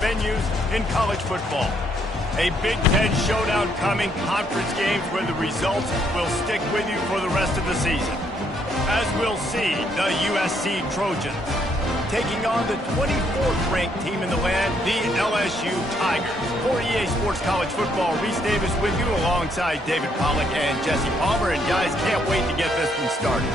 venues in college football. A Big Ten showdown coming, conference games where the results will stick with you for the rest of the season. As we'll see, the USC Trojans taking on the 24th ranked team in the land, the LSU Tigers. For EA Sports College Football, Reese Davis with you alongside David Pollack and Jesse Palmer. And guys, can't wait to get this one started.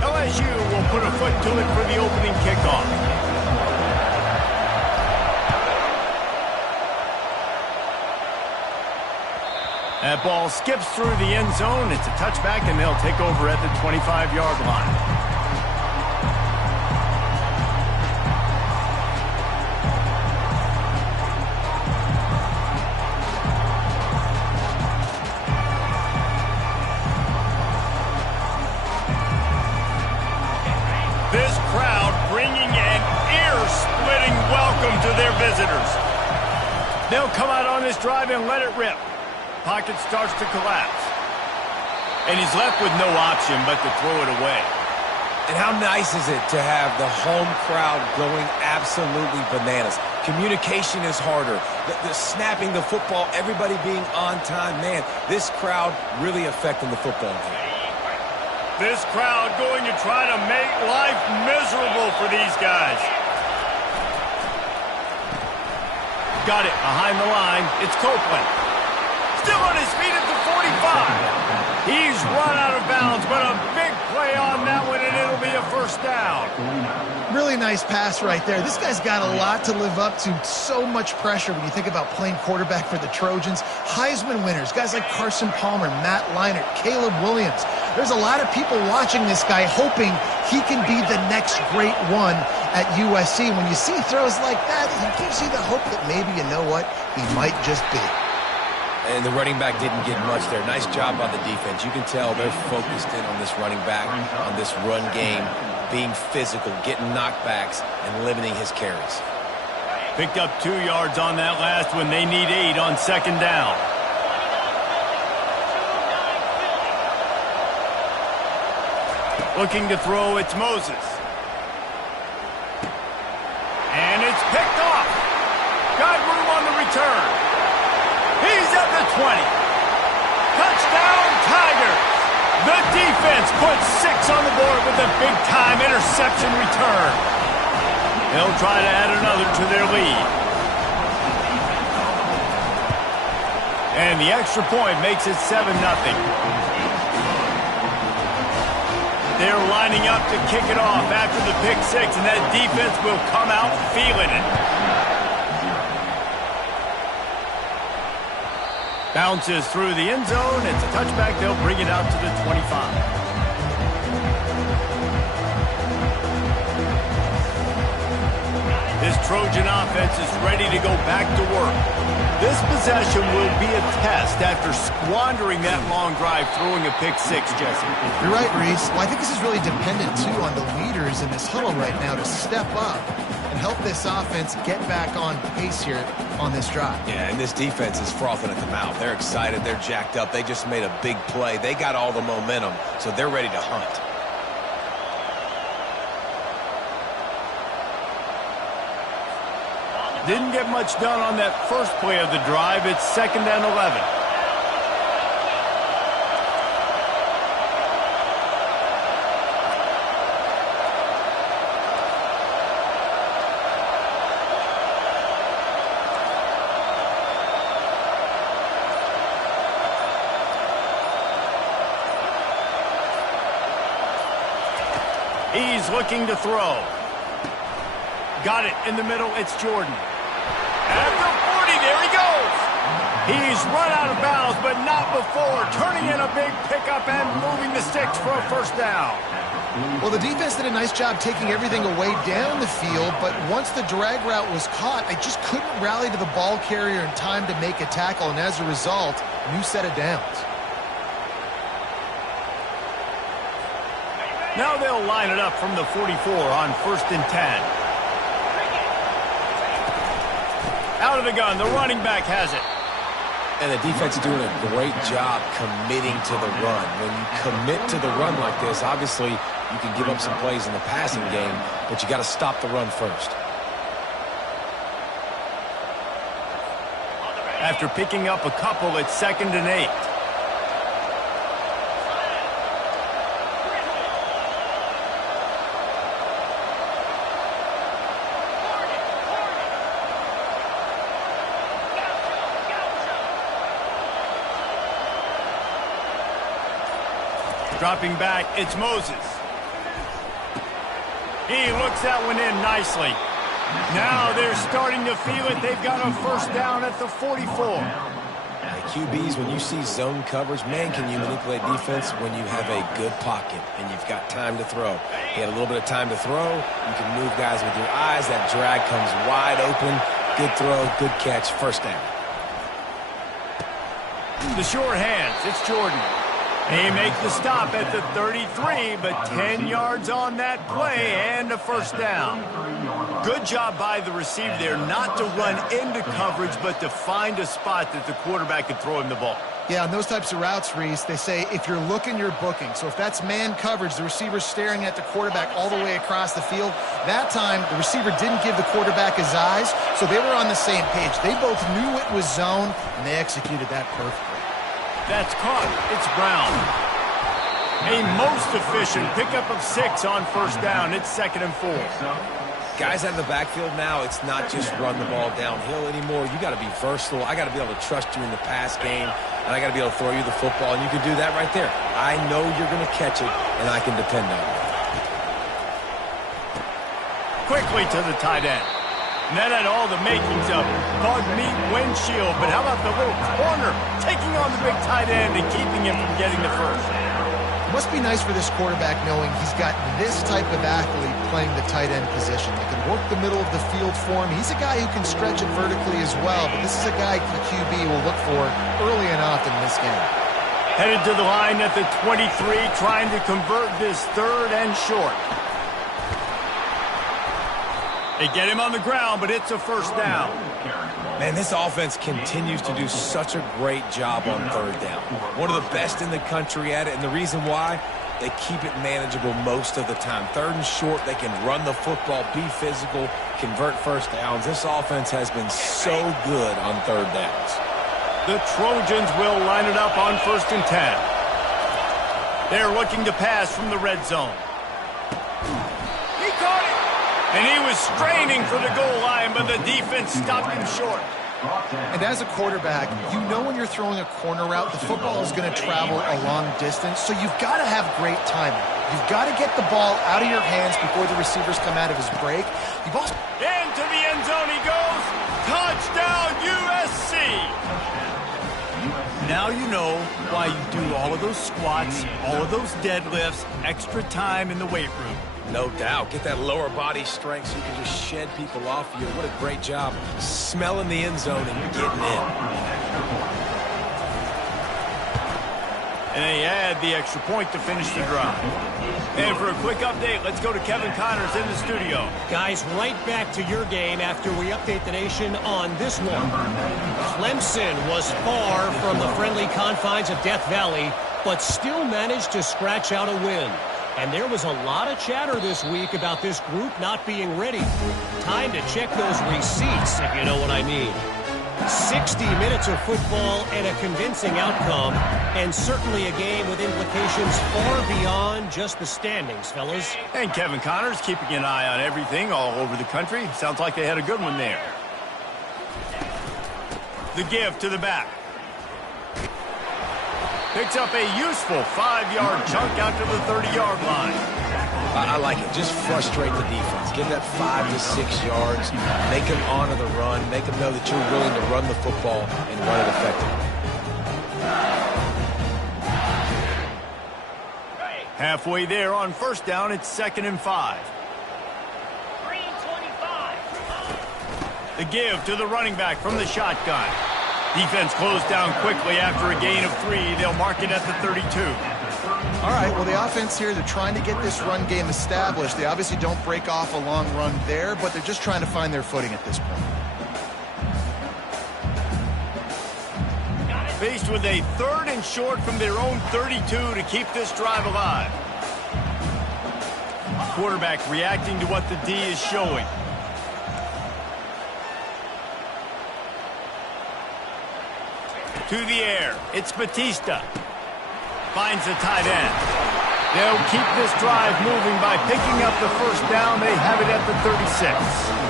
LSU will put a foot to it for the opening kickoff. That ball skips through the end zone. It's a touchback, and they'll take over at the 25-yard line. This crowd bringing an ear-splitting welcome to their visitors. They'll come out on this drive and let it rip. Pocket starts to collapse. And he's left with no option but to throw it away. And how nice is it to have the home crowd going absolutely bananas? Communication is harder. The snapping the football, everybody being on time. Man, this crowd really affecting the football game. This crowd going to try to make life miserable for these guys. Got it behind the line. It's Copeland. Still on his feet at the 45. He's run out of bounds, but a big play on that one, and it'll be a first down. Really nice pass right there. This guy's got a lot to live up to. So much pressure when you think about playing quarterback for the Trojans. Heisman winners, guys like Carson Palmer, Matt Leinart, Caleb Williams. There's a lot of people watching this guy hoping he can be the next great one at USC. When you see throws like that, it gives you the hope that maybe, you know what, he might just be. And the running back didn't get much there. Nice job by the defense. You can tell they're focused in on this running back, on this run game, being physical, getting knockbacks, and limiting his carries. Picked up 2 yards on that last one. They need 8 on second down. Looking to throw, it's Moses. And it's picked off. Got room on the return. He's at the 20. Touchdown, Tigers. The defense puts 6 on the board with a big-time interception return. They'll try to add another to their lead. And the extra point makes it 7-0. They're lining up to kick it off after the pick 6, and that defense will come out feeling it. Bounces through the end zone. It's a touchback. They'll bring it out to the 25. This Trojan offense is ready to go back to work. This possession will be a test after squandering that long drive throwing a pick 6, Jesse. You're right, Reese. Well, I think this is really dependent, too, on the leaders in this huddle right now to step up and help this offense get back on pace here on this drive. Yeah, and this defense is frothing at the mouth. They're excited. They're jacked up. They just made a big play. They got all the momentum, so they're ready to hunt. Didn't get much done on that first play of the drive. It's 2nd and 11. He's looking to throw. Got it in the middle. It's Jordan. At the 40, there he goes. He's run out of bounds, but not before. Turning in a big pickup and moving the sticks for a first down. Well, the defense did a nice job taking everything away down the field, but once the drag route was caught, I just couldn't rally to the ball carrier in time to make a tackle, and as a result, new set of downs. Now they'll line it up from the 44 on 1st and 10. Out of the gun, the running back has it. And the defense is doing a great job committing to the run. When you commit to the run like this, obviously you can give up some plays in the passing game, but you got to stop the run first. After picking up a couple, it's 2nd and 8. Dropping back, it's Moses. He looks that one in nicely. Now they're starting to feel it. They've got a first down at the 44. QBs, when you see zone coverage, man, can you manipulate defense when you have a good pocket and you've got time to throw. He had a little bit of time to throw. You can move guys with your eyes. That drag comes wide open. Good throw, good catch, first down. The short hands, it's Jordan. He makes the stop at the 33, but 10 yards on that play and a first down. Good job by the receiver there not to run into coverage, but to find a spot that the quarterback could throw him the ball. Yeah, on those types of routes, Reese, they say if you're looking, you're booking. So if that's man coverage, the receiver's staring at the quarterback all the way across the field. That time, the receiver didn't give the quarterback his eyes, so they were on the same page. They both knew it was zone, and they executed that perfectly. That's caught. It's Brown. A most efficient pickup of 6 on first down. It's 2nd and 4. Guys out of the backfield now, it's not just run the ball downhill anymore. You got to be versatile. I got to be able to trust you in the pass game, and I got to be able to throw you the football, and you can do that right there. I know you're going to catch it, and I can depend on it. Quickly to the tight end. And that had all the makings of bug meat windshield. But how about the little corner taking on the big tight end and keeping him from getting the first? It must be nice for this quarterback knowing he's got this type of athlete playing the tight end position. They can work the middle of the field for him. He's a guy who can stretch it vertically as well, but this is a guy the QB will look for early and often in this game. Headed to the line at the 23, trying to convert this 3rd and short. They get him on the ground, but it's a first down. Man, this offense continues to do such a great job on 3rd down. One of the best in the country at it, and the reason why, they keep it manageable most of the time. 3rd and short, they can run the football, be physical, convert first downs. This offense has been so good on 3rd downs. The Trojans will line it up on 1st and 10. They're looking to pass from the red zone. He caught it! And he was straining for the goal line, but the defense stopped him short. And as a quarterback, you know when you're throwing a corner route, the football is going to travel a long distance, so you've got to have great timing. You've got to get the ball out of your hands before the receivers come out of his break. You've also... Into the end zone he goes. Touchdown, USC! Now you know why you do all of those squats, all of those deadlifts, extra time in the weight room. No doubt. Get that lower body strength so you can just shed people off you. What a great job smelling the end zone and getting in. And they add the extra point to finish the drive. And for a quick update, let's go to Kevin Connors in the studio. Guys, right back to your game after we update the nation on this one. Clemson was far from the friendly confines of Death Valley, but still managed to scratch out a win. And there was a lot of chatter this week about this group not being ready. Time to check those receipts, if you know what I mean. 60 minutes of football and a convincing outcome, and certainly a game with implications far beyond just the standings, fellas. And Kevin Connors keeping an eye on everything all over the country. Sounds like they had a good one there. The give to the back. Picks up a useful 5-yard chunk out to the 30-yard line. I like it. Just frustrate the defense. Give that 5 to 6 yards. Make them honor the run. Make them know that you're willing to run the football and run it effectively. Halfway there on first down, it's 2nd and 5. The give to the running back from the shotgun. Defense closed down quickly after a gain of 3. They'll mark it at the 32. All right, well, the offense here, they're trying to get this run game established. They obviously don't break off a long run there, but they're just trying to find their footing at this point. Faced with a 3rd and short from their own 32 to keep this drive alive. Quarterback reacting to what the D is showing. To the air, it's Batista. Finds the tight end. They'll keep this drive moving by picking up the first down. They have it at the 36.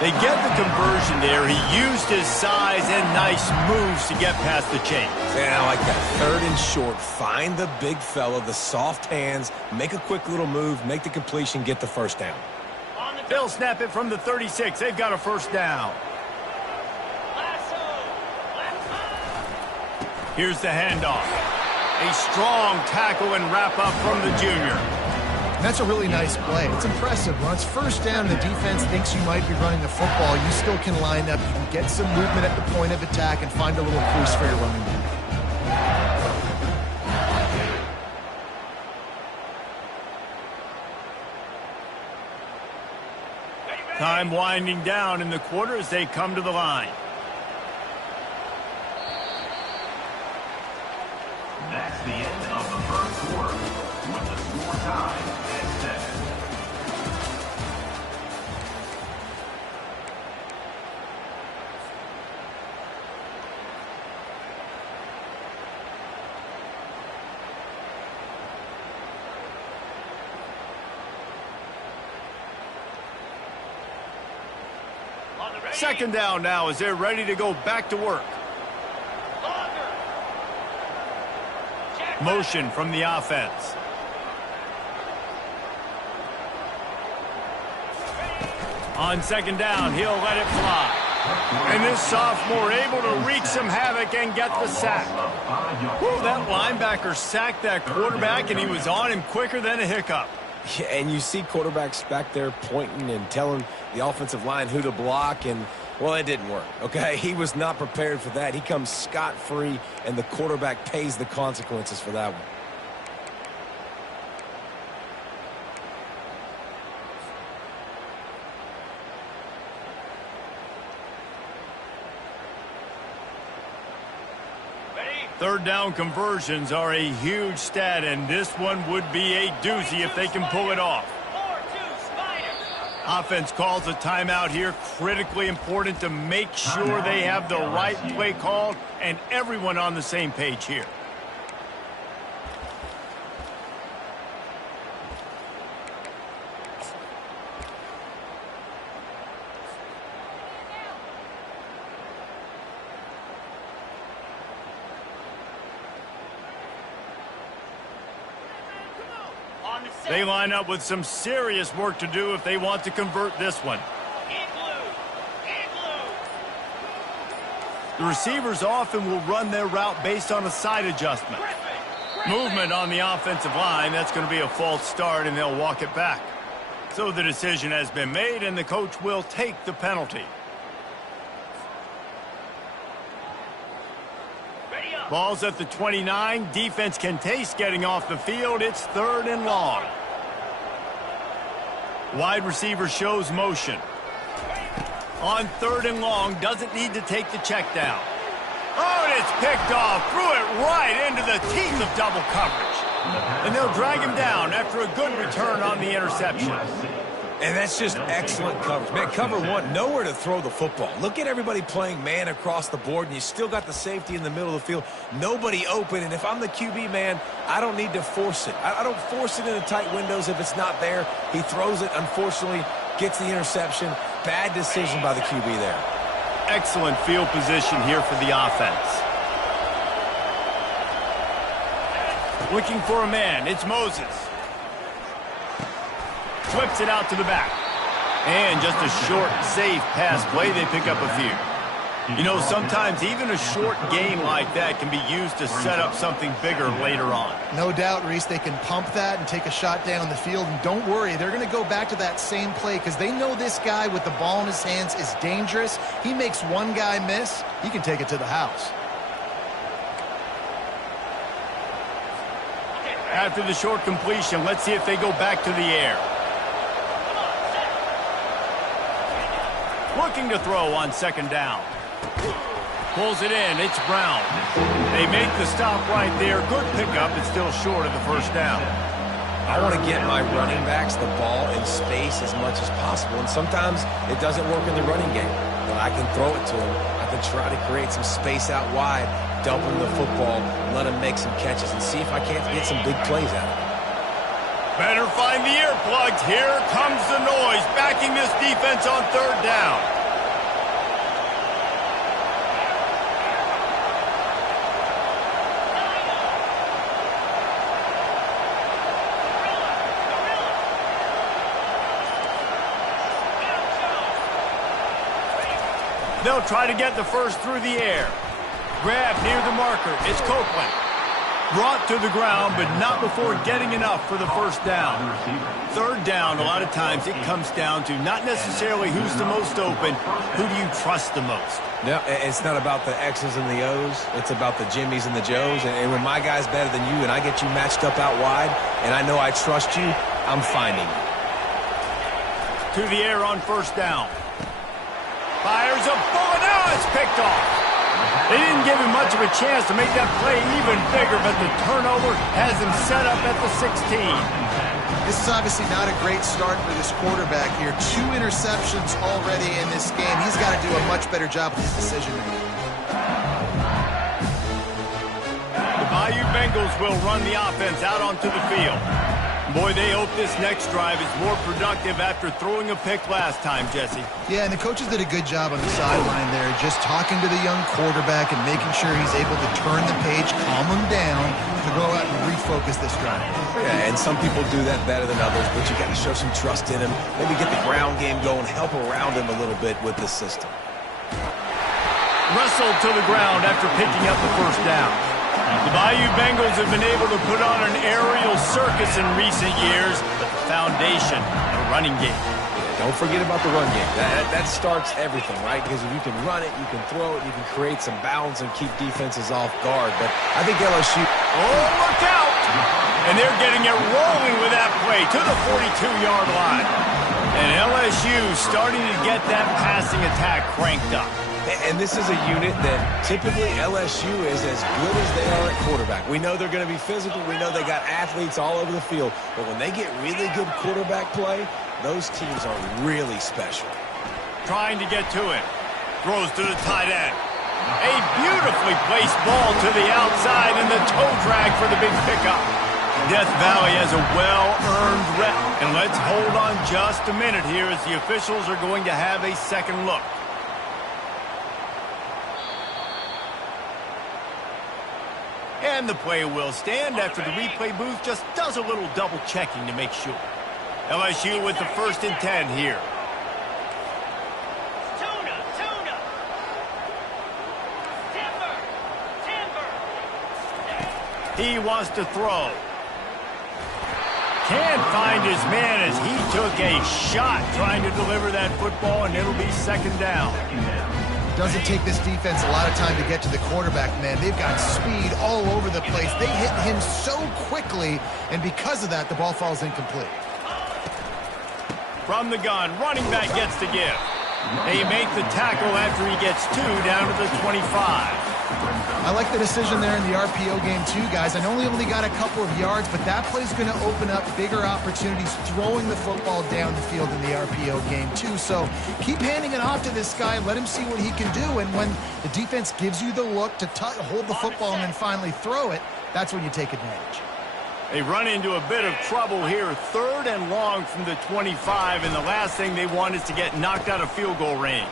They get the conversion there. He used his size and nice moves to get past the chains. Man, I like that. 3rd and short. Find the big fella, the soft hands, make a quick little move, make the completion, get the first down. They'll snap it from the 36. They've got a first down. Here's the handoff. A strong tackle and wrap-up from the junior. That's a really nice play. It's impressive. When it's first down, the defense thinks you might be running the football. You still can line up. You can get some movement at the point of attack and find a little crease for your running back. Time winding down in the quarter as they come to the line. That's the end of the first quarter with the score tied at 7. Second down now as they're ready to go back to work. Motion from the offense. On second down, he'll let it fly. And this sophomore able to wreak some havoc and get the sack. Whew, that linebacker sacked that quarterback, and he was on him quicker than a hiccup. Yeah, and you see quarterbacks back there pointing and telling the offensive line who to block, and, well, it didn't work, okay? He was not prepared for that. He comes scot-free, and the quarterback pays the consequences for that one. Third down conversions are a huge stat, and this one would be a doozy if they can pull it off. Offense calls a timeout here. Critically important to make sure they have the right play called and everyone on the same page here. They line up with some serious work to do if they want to convert this one. The receivers often will run their route based on a side adjustment. Movement on the offensive line, that's going to be a false start, and they'll walk it back. So the decision has been made, and the coach will take the penalty. Ball's at the 29. Defense can taste getting off the field. It's 3rd and long. Wide receiver shows motion. On 3rd and long, doesn't need to take the check down. Oh, and it's picked off. Threw it right into the teeth of double coverage. And they'll drag him down after a good return on the interception. And that's just excellent coverage. Man, cover one, nowhere to throw the football. Look at everybody playing man across the board, and you still got the safety in the middle of the field. Nobody open, and if I'm the QB, man, I don't need to force it. I don't force it into tight windows if it's not there. He throws it, unfortunately, gets the interception. Bad decision by the QB there. Excellent field position here for the offense. Looking for a man, it's Moses. Flips it out to the back. And just a short, safe pass play. They pick up a few. You know, sometimes even a short game like that can be used to set up something bigger later on. No doubt, Reese, they can pump that and take a shot down the field. And don't worry, they're going to go back to that same play because they know this guy with the ball in his hands is dangerous. He makes one guy miss, he can take it to the house. After the short completion, let's see if they go back to the air. Looking to throw on second down. Pulls it in. It's Brown. They make the stop right there. Good pickup. It's still short of the first down. I want to get my running backs the ball in space as much as possible, and sometimes it doesn't work in the running game. But I can throw it to them. I can try to create some space out wide, dump them the football, let them make some catches, and see if I can't get some big plays out of it. Better find the earplugs. Here comes the noise, backing this defense on third down. They'll try to get the first through the air. Grab near the marker. It's Copeland. Brought to the ground, but not before getting enough for the first down. Third down, a lot of times it comes down to not necessarily who's the most open, who do you trust the most? No, it's not about the X's and the O's. It's about the Jimmies and the Joes. And when my guy's better than you and I get you matched up out wide and I know I trust you, I'm finding you. To the air on first down. Fires a bullet. Now it's picked off. They didn't give him much of a chance to make that play even bigger, but the turnover has him set up at the 16. This is obviously not a great start for this quarterback here. 2 interceptions already in this game. He's got to do a much better job with his decision-making. The Bayou Bengals will run the offense out onto the field. Boy, they hope this next drive is more productive after throwing a pick last time, Jesse. Yeah, and the coaches did a good job on the sideline there, just talking to the young quarterback and making sure he's able to turn the page, calm him down, to go out and refocus this drive. Yeah, and some people do that better than others, but you got to show some trust in him. Maybe get the ground game going, help around him a little bit with this system. Wrestled to the ground after picking up the first down. The Bayou Bengals have been able to put on an aerial circus in recent years, but the foundation, the running game. Don't forget about the run game. That starts everything, right? Because if you can run it, you can throw it, you can create some bounds and keep defenses off guard. But I think LSU... Oh, look out! And they're getting it rolling with that play to the 42-yard line. And LSU starting to get that passing attack cranked up. And this is a unit that typically LSU is as good as they are at quarterback. We know they're going to be physical. We know they got athletes all over the field. But when they get really good quarterback play, those teams are really special. Trying to get to it. Throws to the tight end. A beautifully placed ball to the outside and the toe drag for the big pickup. Death Valley has a well-earned rep. And let's hold on just a minute here as the officials are going to have a second look. And the play will stand after the replay booth just does a little double checking to make sure. LSU with the 1st and 10 here. He wants to throw. Can't find his man as he took a shot trying to deliver that football, and it'll be second down. Doesn't take this defense a lot of time to get to the quarterback, man. They've got speed all over the place. They hit him so quickly, and because of that, the ball falls incomplete. From the gun, running back gets to give. They make the tackle after he gets 2 down to the 25. I like the decision there in the RPO game too, guys. I know he only got a couple of yards, but that play's going to open up bigger opportunities throwing the football down the field in the RPO game too. So keep handing it off to this guy. Let him see what he can do. And when the defense gives you the look to hold the football and then finally throw it, that's when you take advantage. They run into a bit of trouble here. 3rd and long from the 25, and the last thing they want is to get knocked out of field goal range.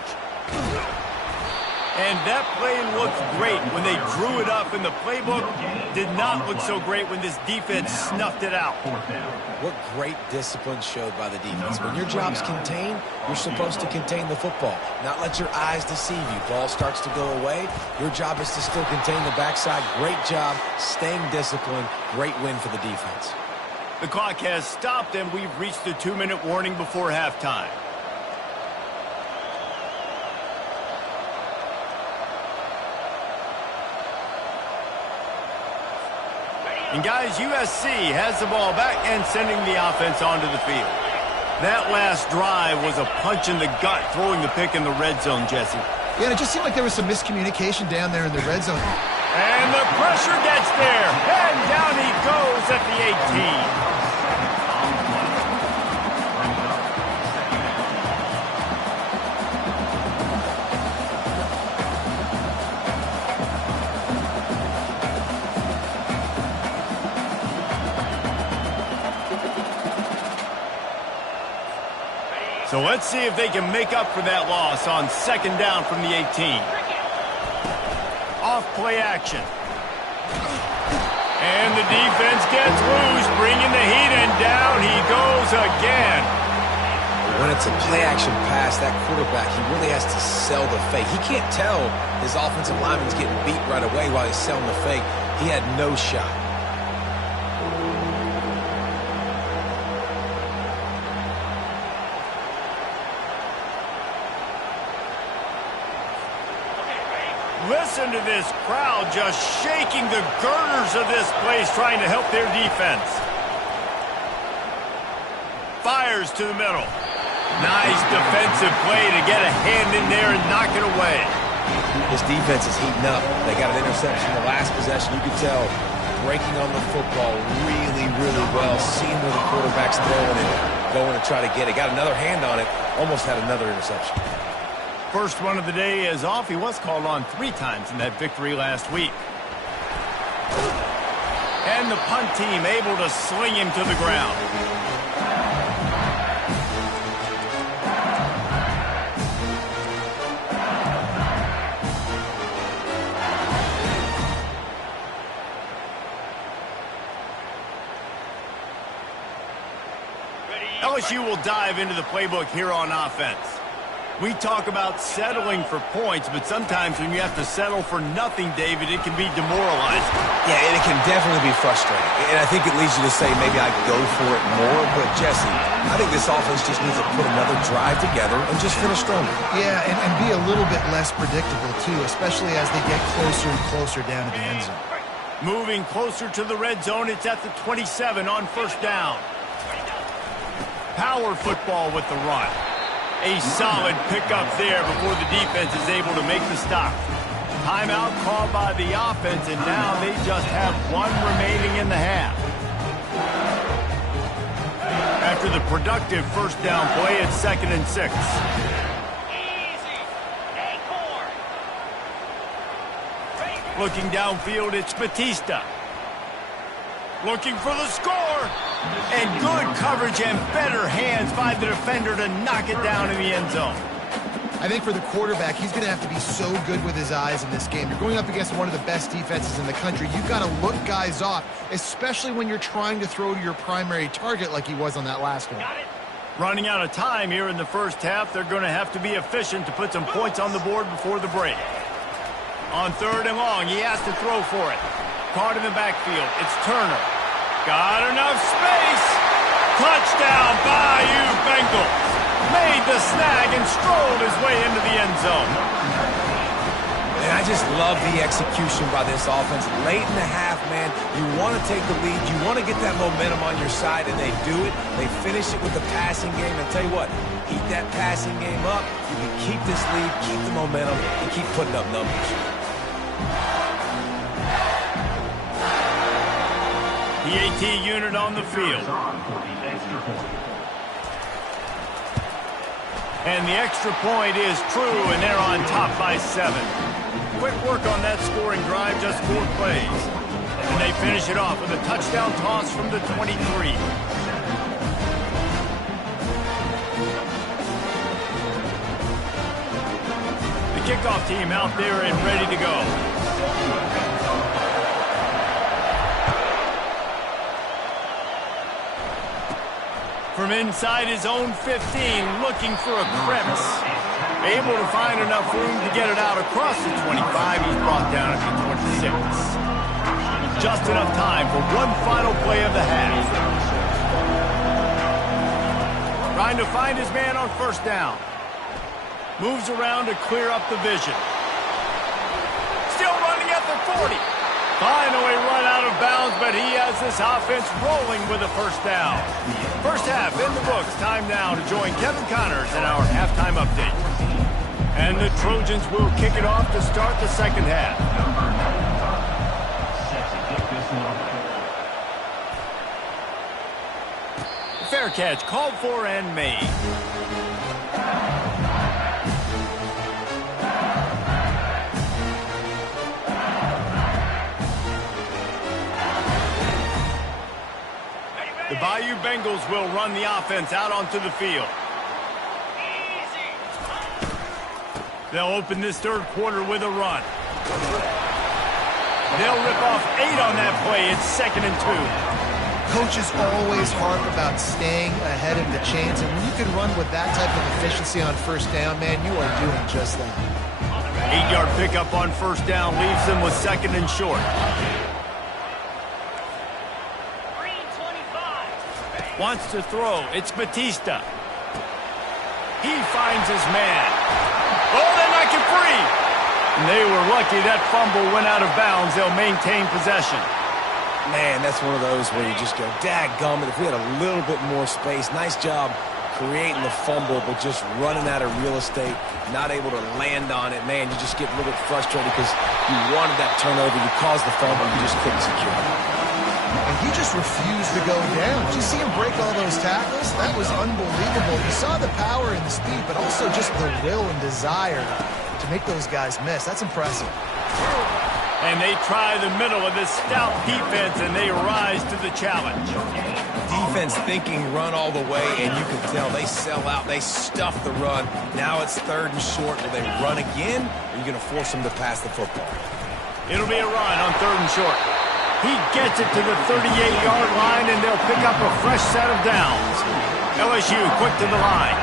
And that play looked great when they drew it up in the playbook. Did not look so great when this defense snuffed it out. What great discipline showed by the defense. When your job's contained, you're supposed to contain the football, not let your eyes deceive you. Ball starts to go away. Your job is to still contain the backside. Great job staying disciplined. Great win for the defense. The clock has stopped, and we've reached the 2-minute warning before halftime. And guys, USC has the ball back and sending the offense onto the field. That last drive was a punch in the gut, throwing the pick in the red zone, Jesse. Yeah, and it just seemed like there was some miscommunication down there in the red zone. And the pressure gets there. And down he goes at the 18. So let's see if they can make up for that loss on second down from the 18. Off play action. And the defense gets loose, bringing the heat, and down he goes again. When it's a play action pass, that quarterback, he really has to sell the fake. He can't tell his offensive lineman's getting beat right away while he's selling the fake. He had no shot. Listen to this crowd just shaking the girders of this place, trying to help their defense. Fires to the middle. Nice defensive play to get a hand in there and knock it away. This defense is heating up. They got an interception the last possession. You could tell breaking on the football really, really well, seeing where the quarterback's throwing and going to try to get it. Got another hand on it, almost had another interception. First one of the day is off. He was called on 3 times in that victory last week. And the punt team able to sling him to the ground. LSU will dive into the playbook here on offense. We talk about settling for points, but sometimes when you have to settle for nothing, David, it can be demoralizing. Yeah, and it can definitely be frustrating. And I think it leads you to say maybe I go for it more. But, Jesse, I think this offense just needs to put another drive together and just finish stronger. Yeah, and be a little bit less predictable, too, especially as they get closer and closer down to the end zone. Moving closer to the red zone, it's at the 27 on first down. Power football with the run. A solid pickup there before the defense is able to make the stop. Timeout called by the offense, and now they just have 1 remaining in the half. After the productive first down play, it's 2nd and 6. Looking downfield, it's Batista. Looking for the score. And good coverage and better hands by the defender to knock it down in the end zone. I think for the quarterback, he's going to have to be so good with his eyes in this game. You're going up against one of the best defenses in the country. You've got to look guys off, especially when you're trying to throw to your primary target like he was on that last one. Running out of time here in the first half, they're going to have to be efficient to put some points on the board before the break. On 3rd and long, he has to throw for it. Caught in the backfield. It's Turner. Got enough space. Touchdown, Bayou Bengals. Made the snag and strolled his way into the end zone. And I just love the execution by this offense. Late in the half, man, you want to take the lead. You want to get that momentum on your side, and they do it. They finish it with the passing game. And tell you what, keep that passing game up. You can keep this lead, keep the momentum, and keep putting up numbers. The AT unit on the field. And the extra point is true, and they're on top by 7. Quick work on that scoring drive, just 4 plays. And they finish it off with a touchdown toss from the 23. The kickoff team out there and ready to go. From inside his own 15, looking for a crevice. Able to find enough room to get it out across the 25. He's brought down at the 26. Just enough time for one final play of the half. Trying to find his man on first down. Moves around to clear up the vision. Still running at the 40. Finally run out of bounds, but he has this offense rolling with a first down. First half in the books. Time now to join Kevin Connors in our halftime update. And the Trojans will kick it off to start the second half. Number 95, set to kick this one off. Fair catch, called for and made. The Bayou Bengals will run the offense out onto the field. They'll open this third quarter with a run. They'll rip off 8 on that play. It's 2nd and 2. Coaches always harp about staying ahead of the chains, and when you can run with that type of efficiency on first down, man, you are doing just that. 8-yard pickup on first down leaves them with 2nd and short. Wants to throw. It's Batista. He finds his man. Oh, they knock it free. And they were lucky that fumble went out of bounds. They'll maintain possession. Man, that's one of those where you just go, dadgummit, if we had a little bit more space. Nice job creating the fumble, but just running out of real estate, not able to land on it. Man, you just get a little bit frustrated because you wanted that turnover. You caused the fumble. You just couldn't secure it. And he just refused to go down. Did you see him break all those tackles? That was unbelievable. You saw the power and the speed, but also just the will and desire to make those guys miss. That's impressive. And they try the middle of this stout defense, and they rise to the challenge. Defense thinking run all the way, and you can tell they sell out. They stuff the run. Now it's 3rd and short. Will they run again, or are you going to force them to pass the football? It'll be a run on 3rd and short. He gets it to the 38-yard line, and they'll pick up a fresh set of downs. LSU quick to the line.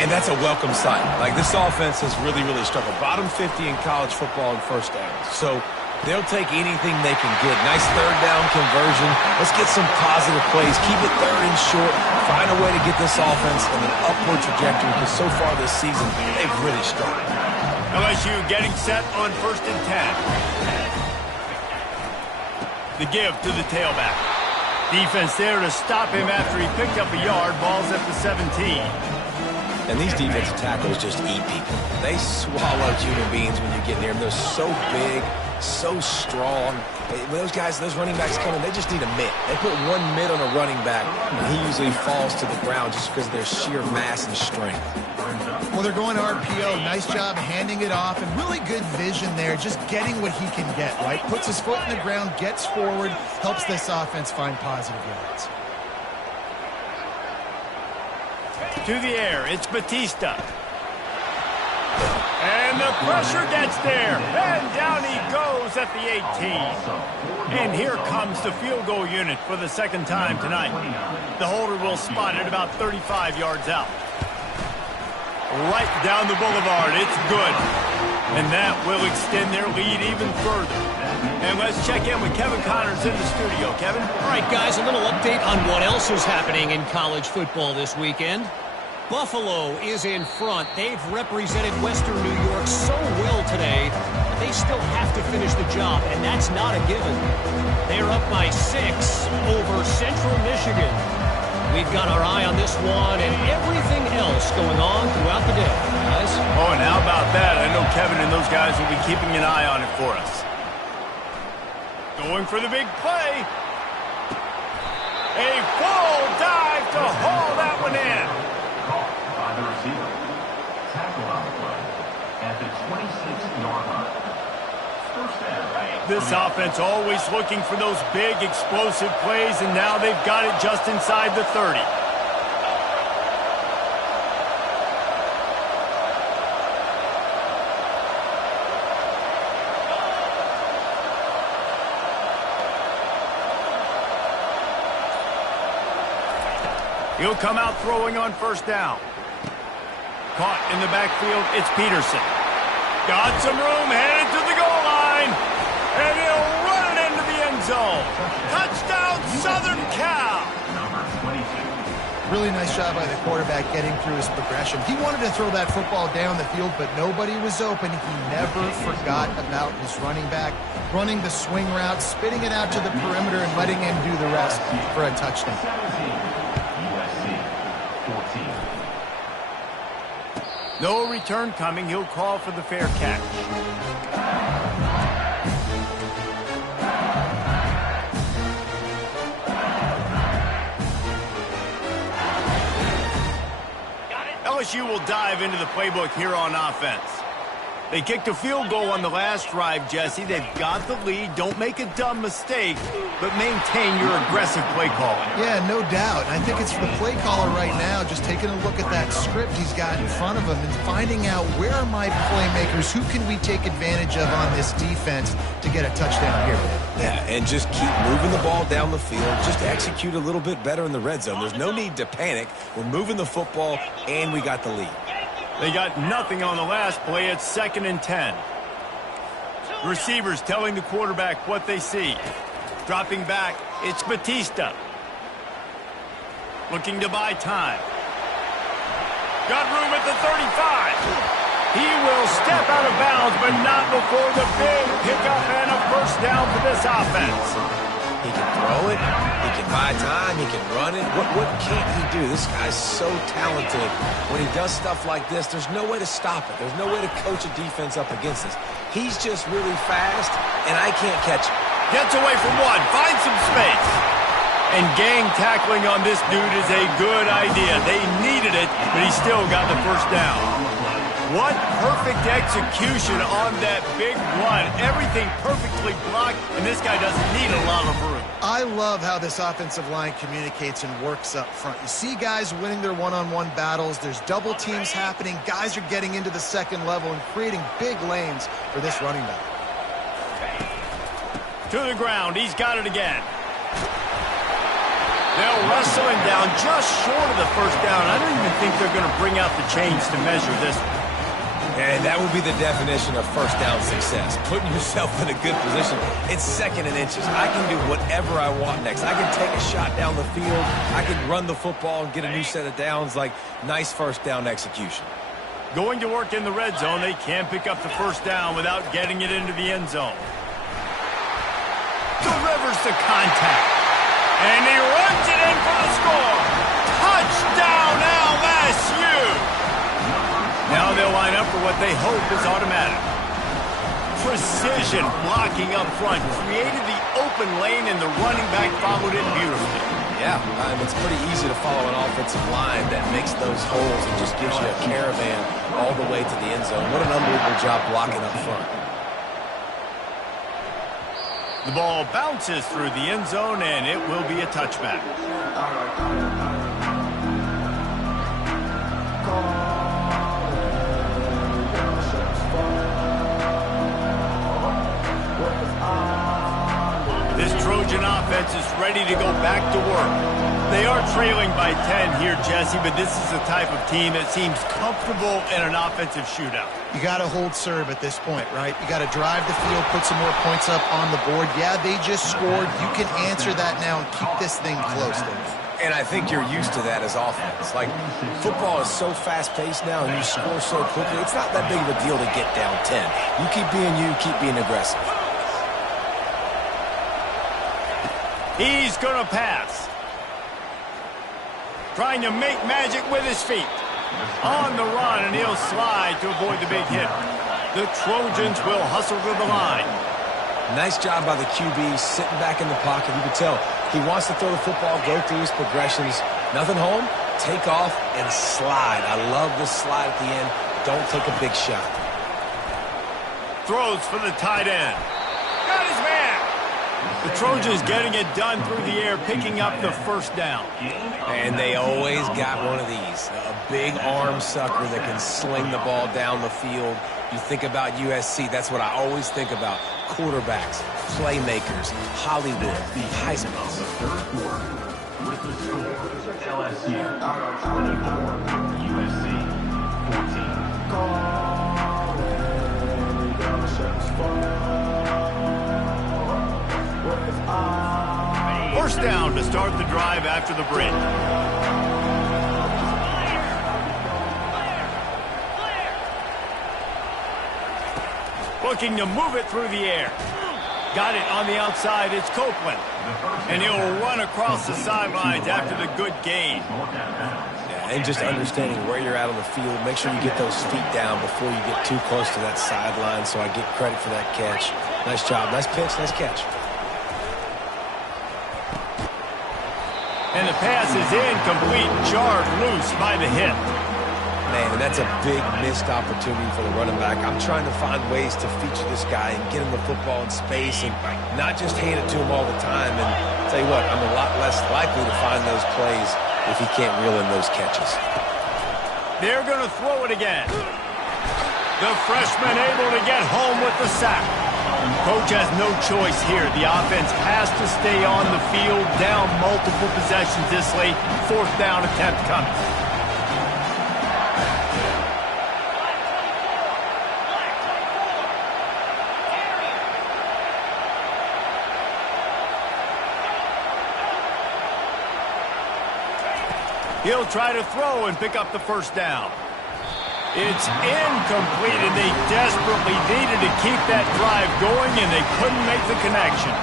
And that's a welcome sight. Like, this offense has really struggled. Bottom 50 in college football and first downs. So they'll take anything they can get. Nice 3rd down conversion. Let's get some positive plays. Keep it 3rd and short. Find a way to get this offense in an upward trajectory, because so far this season, they've really struggled. LSU getting set on 1st and 10. The give to the tailback. Defense there to stop him after he picked up a yard. Ball's at the 17. And these defensive tackles just eat people. They swallow human beings when you get near them. They're so big, so strong. When those guys, those running backs come in, they just need a mitt. They put one mitt on a running back, and he usually falls to the ground just because of their sheer mass and strength. Well, they're going to RPO. Nice job handing it off, and really good vision there, just getting what he can get, right? Puts his foot in the ground, gets forward, helps this offense find positive yards. To the air, it's Batista. And the pressure gets there. And down he goes at the 18. And here comes the field goal unit for the 2nd time tonight. The holder will spot it about 35 yards out. Right down the boulevard. It's good. And that will extend their lead even further. And let's check in with Kevin Connors in the studio. Kevin? All right, guys, a little update on what else is happening in college football this weekend. Buffalo is in front. They've represented Western New York so well today, but they still have to finish the job, and that's not a given. They're up by 6 over Central Michigan. We've got our eye on this one and everything else going on throughout the day, guys. Oh, and how about that? I know Kevin and those guys will be keeping an eye on it for us. Going for the big play. A full dive to haul that one in. Caught by the receiver. Tackle on the play at the 26-yard line. First down. This offense always looking for those big, explosive plays, and now they've got it just inside the 30. He'll come out throwing on first down. Caught in the backfield, it's Peterson. Got some room, headed to the goal line. And he'll run it into the end zone. Touchdown, Southern Cal. Number 22. Really nice job by the quarterback getting through his progression. He wanted to throw that football down the field, but nobody was open. He never forgot about his running back, running the swing route, spitting it out to the perimeter, and letting him do the rest for a touchdown. 17. USC 14. No return coming. He'll call for the fair catch. LSU will dive into the playbook here on offense. They kicked a field goal on the last drive, Jesse. They've got the lead. Don't make a dumb mistake, but maintain your aggressive play calling. Yeah, no doubt. I think it's the play caller right now just taking a look at that script he's got in front of him and finding out where are my playmakers, who can we take advantage of on this defense to get a touchdown here. Yeah, and just keep moving the ball down the field. Just execute a little bit better in the red zone. There's no need to panic. We're moving the football, and we got the lead. They got nothing on the last play. It's 2nd and 10. Receivers telling the quarterback what they see. Dropping back, it's Batista. Looking to buy time. Got room at the 35. He will step out of bounds, but not before the big pickup and a first down for this offense. He can throw it, he can buy time, he can run it. What can't he do? This guy's so talented. When he does stuff like this, there's no way to stop it. There's no way to coach a defense up against this. He's just really fast, and I can't catch him. Gets away from one, finds some space. And gang tackling on this dude is a good idea. They needed it, but he still got the first down. What perfect execution on that big run. Everything perfectly blocked, and this guy doesn't need a lot of room. I love how this offensive line communicates and works up front. You see guys winning their one-on-one battles. There's double teams happening. Guys are getting into the second level and creating big lanes for this running back. To the ground. He's got it again. They'll wrestle him down just short of the first down. I don't even think they're going to bring out the chains to measure this one. And that would be the definition of first down success. Putting yourself in a good position. It's 2nd and inches. I can do whatever I want next. I can take a shot down the field. I can run the football and get a new set of downs. Like, nice first down execution. Going to work in the red zone. They can't pick up the first down without getting it into the end zone. Delivers the contact. And he runs it in for the score. Touchdown LSU! Now they'll line up for what they hope is automatic. Precision blocking up front. Created the open lane, and the running back followed it beautifully. Yeah, it's pretty easy to follow an offensive line that makes those holes and just gives you a caravan all the way to the end zone. What an unbelievable job blocking up front. The ball bounces through the end zone, and it will be a touchback. This Trojan offense is ready to go back to work. They are trailing by 10 here, Jesse, but this is the type of team that seems comfortable in an offensive shootout. You got to hold serve at this point, right? You got to drive the field, put some more points up on the board. Yeah, they just scored. You can answer that now and keep this thing close. And I think you're used to that as offense. Like, football is so fast-paced now and you score so quickly, it's not that big of a deal to get down 10. You keep being aggressive. He's going to pass. Trying to make magic with his feet. On the run, and he'll slide to avoid the big hit. The Trojans will hustle to the line. Nice job by the QB, sitting back in the pocket. You can tell he wants to throw the football, go through his progressions. Nothing home, take off, and slide. I love the slide at the end. Don't take a big shot. Throws for the tight end. Got his man. The Trojans getting it done through the air, picking up the first down. And they always got one of these. A big arm sucker that can sling the ball down the field. You think about USC, that's what I always think about. Quarterbacks, playmakers, Hollywood, Heisman. With the score, LSU 24, USC 14. First down to start the drive after the break. Looking to move it through the air. Got it on the outside. It's Copeland. And he'll run across the sidelines after the good gain. Yeah, and just understanding where you're at on the field. Make sure you get those feet down before you get too close to that sideline, so I get credit for that catch. Nice job. Nice pitch. Nice catch. And the pass is incomplete, jarred loose by the hip. Man, and that's a big missed opportunity for the running back. I'm trying to find ways to feature this guy and get him the football in space and not just hand it to him all the time. And I'll tell you what, I'm a lot less likely to find those plays if he can't reel in those catches. They're going to throw it again. The freshman able to get home with the sack. Coach has no choice here. The offense has to stay on the field, down multiple possessions this late. 4th down attempt coming. He'll try to throw and pick up the first down. It's incomplete, and they desperately needed to keep that drive going, and they couldn't make the connection.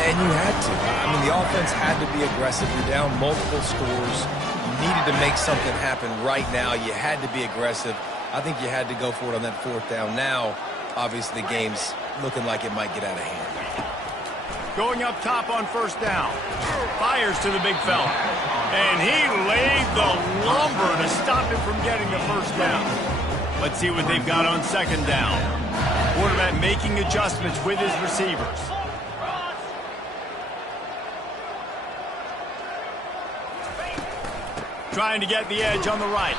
And you had to. I mean, the offense had to be aggressive. You're down multiple scores. You needed to make something happen right now. You had to be aggressive. I think you had to go for it on that 4th down. Now, obviously, the game's looking like it might get out of hand. Going up top on 1st down. Fires to the big fella. And he laid the lumber to stop him from getting the first down. Let's see what they've got on 2nd down. Quarterback making adjustments with his receivers. Trying to get the edge on the right.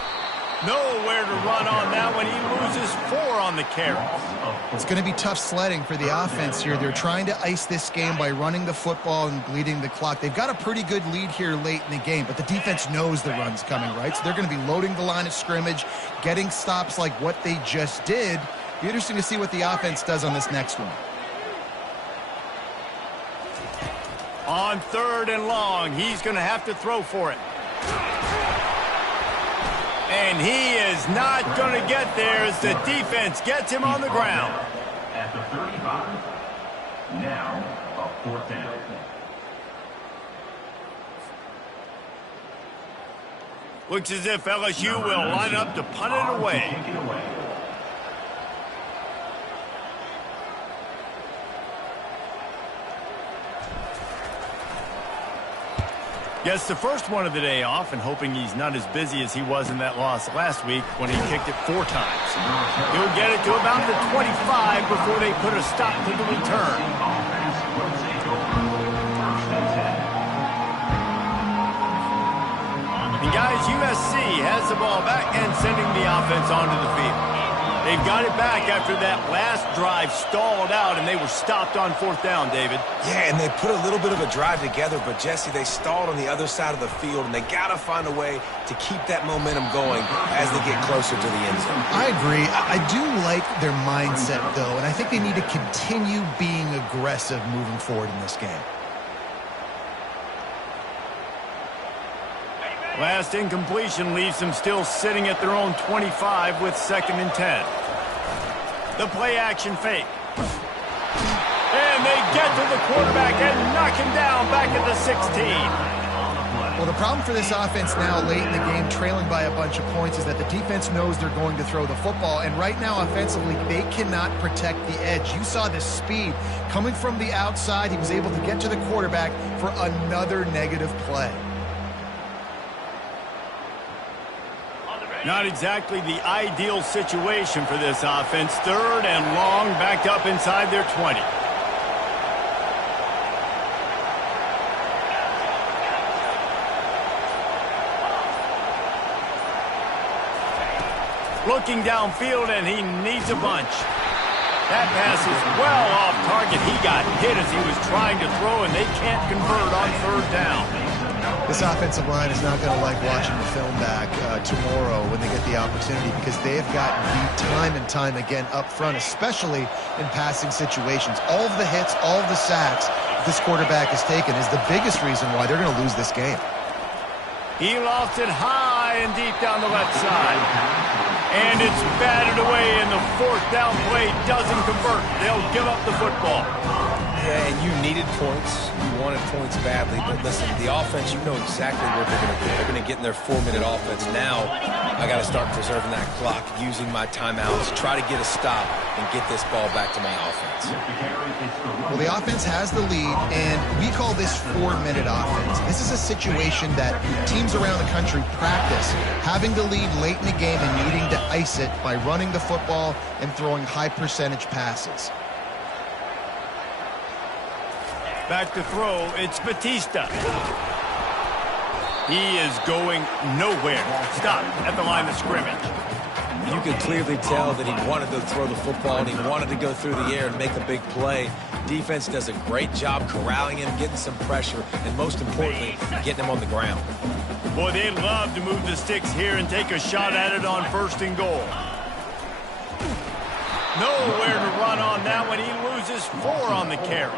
Nowhere to run on that one. He loses 4 on the carry. It's going to be tough sledding for the offense here. They're trying to ice this game by running the football and bleeding the clock. They've got a pretty good lead here late in the game, but the defense knows the run's coming, right? So they're going to be loading the line of scrimmage, getting stops like what they just did. Be interesting to see what the offense does on this next one. On 3rd and long, he's going to have to throw for it. And he is not going to get there as the defense gets him on the ground. At the 35. Now, a 4th down. Looks as if LSU will line up to punt it away. Gets the first one of the day off and hoping he's not as busy as he was in that loss last week when he kicked it 4 times. He'll get it to about the 25 before they put a stop to the return. And guys, USC has the ball back and sending the offense onto the field. They've got it back after that last drive stalled out, and they were stopped on 4th down, David. Yeah, and they put a little bit of a drive together, but, Jesse, they stalled on the other side of the field, and they got to find a way to keep that momentum going as they get closer to the end zone. I agree. I do like their mindset, though, and I think they need to continue being aggressive moving forward in this game. Last incompletion leaves them still sitting at their own 25 with 2nd and 10. The play action fake. And they get to the quarterback and knock him down back at the 16. Well, the problem for this offense now late in the game, trailing by a bunch of points, is that the defense knows they're going to throw the football. And right now, offensively, they cannot protect the edge. You saw this speed coming from the outside. He was able to get to the quarterback for another negative play. Not exactly the ideal situation for this offense. 3rd and long, backed up inside their 20. Looking downfield, and he needs a bunch. That pass is well off target. He got hit as he was trying to throw, and they can't convert on 3rd down. This offensive line is not going to like watching the film back tomorrow when they get the opportunity, because they have gotten beat time and time again up front, especially in passing situations. All of the hits, all of the sacks this quarterback has taken is the biggest reason why they're going to lose this game. He lofts it high and deep down the left side. And it's batted away, and the 4th down play doesn't convert. They'll give up the football. Yeah, and you needed points. You wanted points badly. But listen, the offense, you know exactly what they're going to do. They're going to get in their 4-minute offense. Now, I got to start preserving that clock, using my timeouts, try to get a stop, and get this ball back to my offense. Well, the offense has the lead, and we call this 4-minute offense. This is a situation that teams around the country practice, having the lead late in the game and needing to ice it by running the football and throwing high-percentage passes. Back to throw, it's Batista. He is going nowhere. Stop at the line of scrimmage. You could clearly tell that he wanted to throw the football and he wanted to go through the air and make a big play. Defense does a great job corralling him, getting some pressure, and most importantly, getting him on the ground. Boy, they'd love to move the sticks here and take a shot at it on 1st and goal. Nowhere to run on that one. He loses 4 on the carry.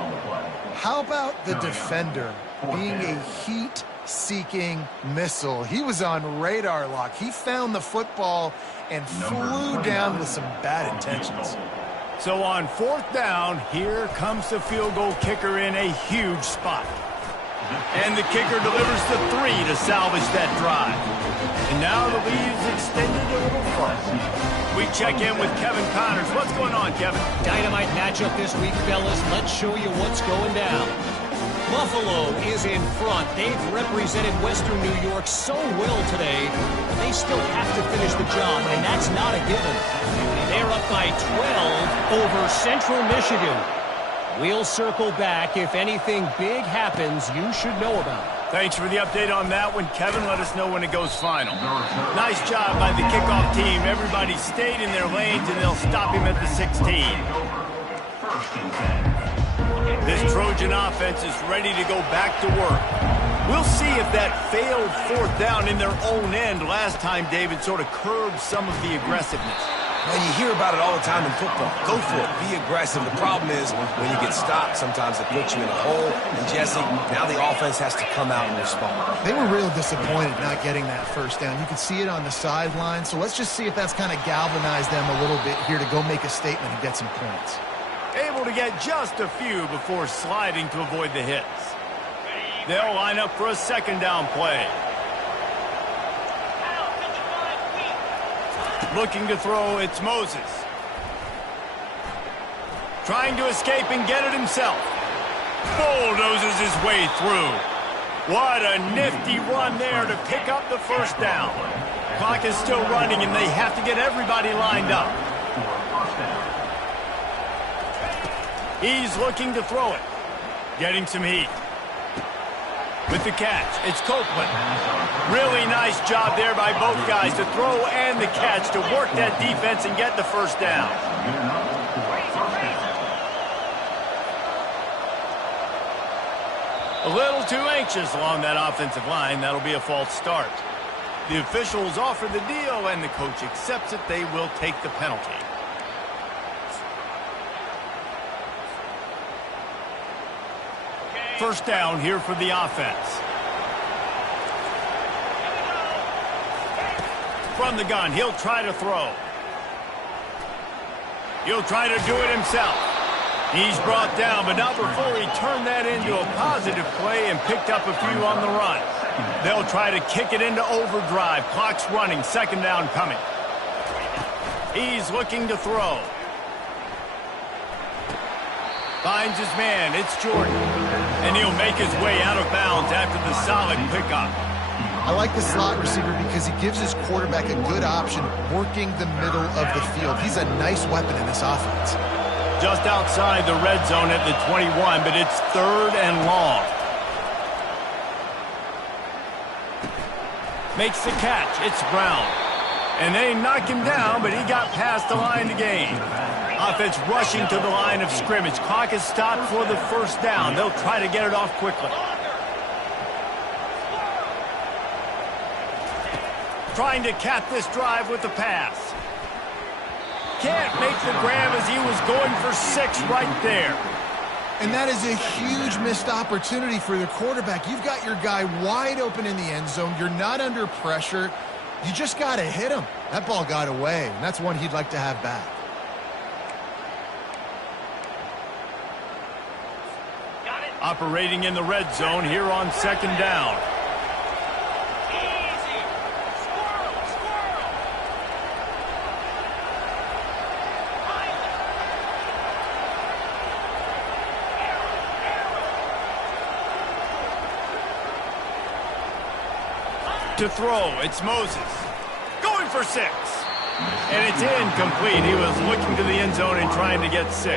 How about the defender being a heat-seeking missile? He was on radar lock. He found the football and flew down with some bad intentions. So on 4th down, here comes the field goal kicker in a huge spot. And the kicker delivers the 3 to salvage that drive. And now the lead is extended a little further. We check in with Kevin Connors. What's going on, Kevin? Dynamite matchup this week, fellas. Let's show you what's going down. Buffalo is in front. They've represented Western New York so well today, but they still have to finish the job, and that's not a given. They're up by 12 over Central Michigan. We'll circle back. If anything big happens, you should know about it. Thanks for the update on that one, Kevin. Let us know when it goes final. Nice job by the kickoff team. Everybody stayed in their lanes, and they'll stop him at the 16. This Trojan offense is ready to go back to work. We'll see if that failed 4th down in their own end last time, David, sort of curbed some of the aggressiveness. Man, you hear about it all the time in football. Go for it. Be aggressive. The problem is when you get stopped, sometimes it puts you in a hole. And, Jesse, now the offense has to come out and respond. They were real disappointed not getting that 1st down. You could see it on the sideline. So let's just see if that's kind of galvanized them a little bit here to go make a statement and get some points. Able to get just a few before sliding to avoid the hits. They'll line up for a 2nd down play. Looking to throw, it's Moses. Trying to escape and get it himself. Bulldozes his way through. What a nifty run there to pick up the 1st down. Clock is still running, and they have to get everybody lined up. He's looking to throw it. Getting some heat. With the catch, it's Copeland. Really nice job there by both guys to throw and the catch to work that defense and get the 1st down. A little too anxious along that offensive line. That'll be a false start. The officials offer the deal, and the coach accepts it. They will take the penalty. First down here for the offense. From the gun, he'll try to throw. He'll try to do it himself. He's brought down, but not before he turned that into a positive play and picked up a few on the run. They'll try to kick it into overdrive. Clock's running, 2nd down coming. He's looking to throw. Finds his man, it's Jordan. And he'll make his way out of bounds after the solid pickup. I like the slot receiver because he gives his quarterback a good option working the middle of the field. He's a nice weapon in this offense. Just outside the red zone at the 21, but it's 3rd and long. Makes the catch, it's Brown. And they knock him down, but he got past the line to gain. Offense rushing to the line of scrimmage. Clock is stopped for the 1st down. They'll try to get it off quickly. Trying to cap this drive with the pass. Can't make the grab as he was going for 6 right there. And that is a huge missed opportunity for the quarterback. You've got your guy wide open in the end zone. You're not under pressure. You just got to hit him. That ball got away, and that's one he'd like to have back. Operating in the red zone here on second down. To throw, it's Moses. Going for 6. And it's incomplete. He was looking to the end zone and trying to get 6.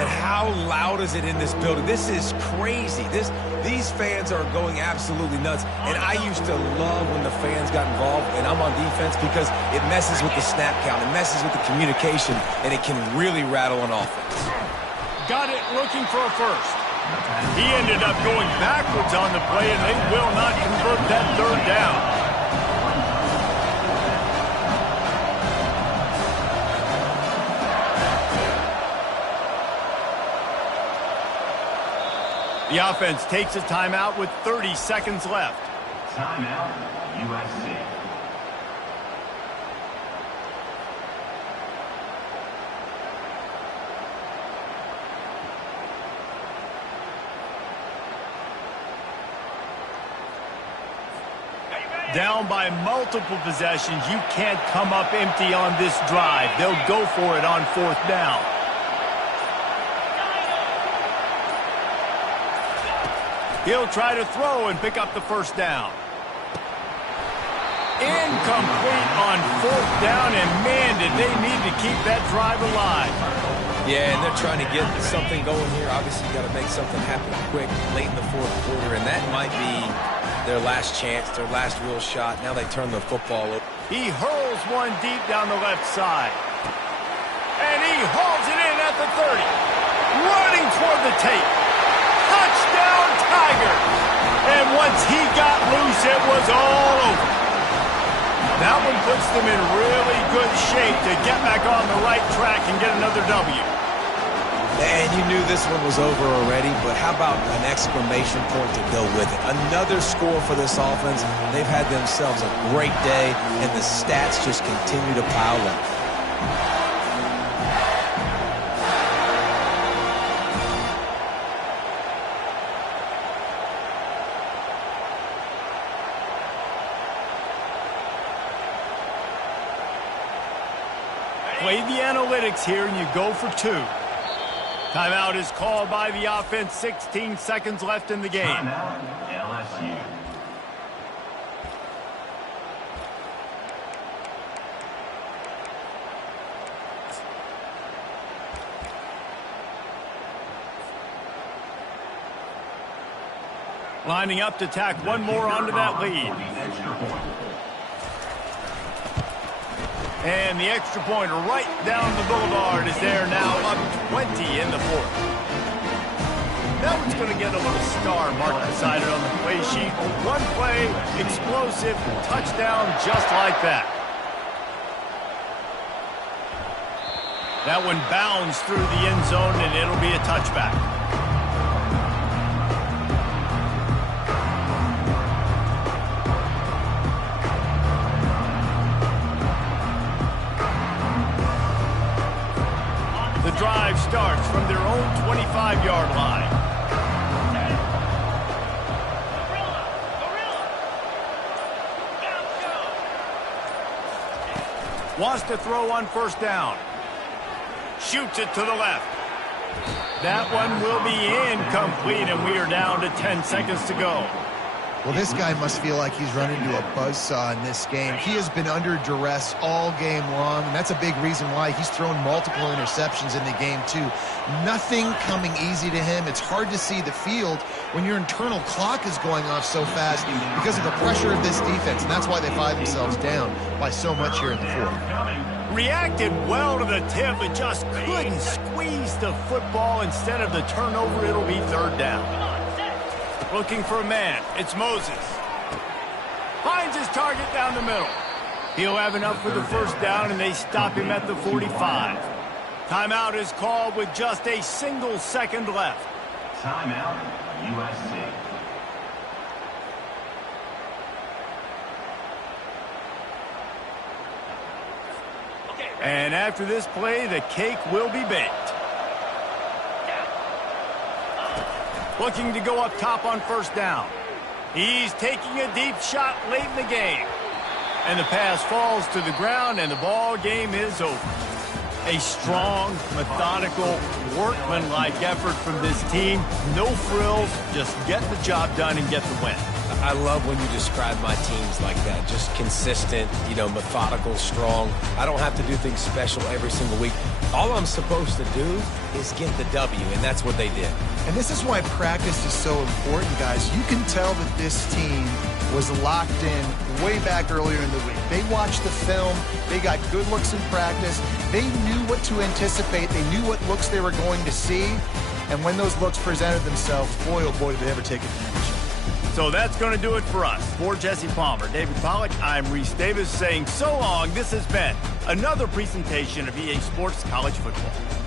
But how loud is it in this building? This is crazy. These fans are going absolutely nuts. And I used to love when the fans got involved, and I'm on defense, because it messes with the snap count. It messes with the communication, and it can really rattle an offense. Got it looking for a first. He ended up going backwards on the play, and they will not convert that third down. The offense takes a timeout with 30 seconds left. Timeout, USC. Down by multiple possessions, you can't come up empty on this drive. They'll go for it on 4th down. He'll try to throw and pick up the first down. Incomplete on 4th down, and man, did they need to keep that drive alive. Yeah, and they're trying to get something going here. Obviously, you got to make something happen quick late in the 4th quarter, and that might be their last chance, their last real shot. Now they turn the football over. He hurls one deep down the left side. And he hauls it in at the 30. Running toward the tape. Touchdown, Tigers! And once he got loose, it was all over. That one puts them in really good shape to get back on the right track and get another W. And you knew this one was over already, but how about an exclamation point to go with it? Another score for this offense. They've had themselves a great day, and the stats just continue to pile up. Play the analytics here, and you go for 2. Timeout is called by the offense. 16 seconds left in the game. Timeout, LSU. Lining up to tack one more onto that lead. And the extra point right down the boulevard is there now, up 20 in the 4th. That one's going to get a little star mark beside it on the play sheet. One play, explosive, touchdown just like that. That one bounds through the end zone, and it'll be a touchback. The drive starts from their own 25-yard line. Wants to throw on 1st down. Shoots it to the left. That one will be incomplete, and we are down to 10 seconds to go. Well, this guy must feel like he's run into a buzzsaw in this game. He has been under duress all game long, and that's a big reason why he's thrown multiple interceptions in the game, too. Nothing coming easy to him. It's hard to see the field when your internal clock is going off so fast because of the pressure of this defense, and that's why they find themselves down by so much here in the 4th. Reacted well to the tip, but just couldn't squeeze the football. Instead of the turnover, it'll be 3rd down. Looking for a man. It's Moses. Finds his target down the middle. He'll have enough for the 1st down, and they stop him at the 45. Timeout is called with just a single second left. Timeout, USC. And after this play, the cake will be baked. looking to go up top on first down. He's taking a deep shot late in the game. And the pass falls to the ground, and the ball game is over. A strong, methodical, workmanlike effort from this team. No frills, just get the job done and get the win. I love when you describe my teams like that. Just consistent, methodical, strong. I don't have to do things special every single week. All I'm supposed to do is get the W, and that's what they did. And this is why practice is so important, guys. You can tell that this team was locked in way back earlier in the week. They watched the film. They got good looks in practice. They knew what to anticipate. They knew what looks they were going to see. And when those looks presented themselves, boy, oh boy, did they ever take advantage. So that's going to do it for us. For Jesse Palmer, David Pollack, I'm Reese Davis saying so long. This has been another presentation of EA Sports College Football.